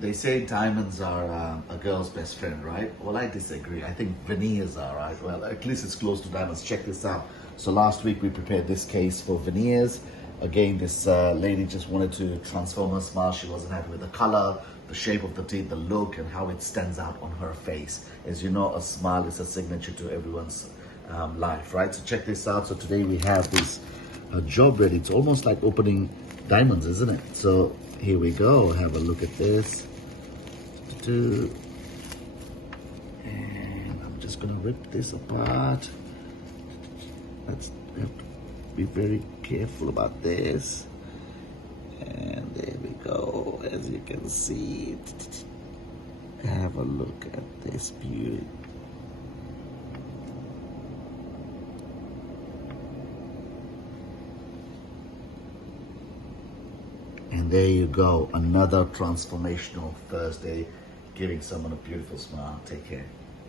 They say diamonds are a girl's best friend, right? Well, I disagree. I think veneers are, right? Well, at least it's close to diamonds. Check this out. So last week we prepared this case for veneers. Again, this lady just wanted to transform her smile. She wasn't happy with the color, the shape of the teeth, the look, and how it stands out on her face. As you know, a smile is a signature to everyone's life, right? So check this out. So today we have this job ready. It's almost like opening diamonds, isn't it? So here we go. Have a look at this. And I'm just gonna rip this apart. Let's have to be very careful about this. And there we go. As you can see, have a look at this beauty. And there you go, another transformational Thursday, giving someone a beautiful smile. Take care.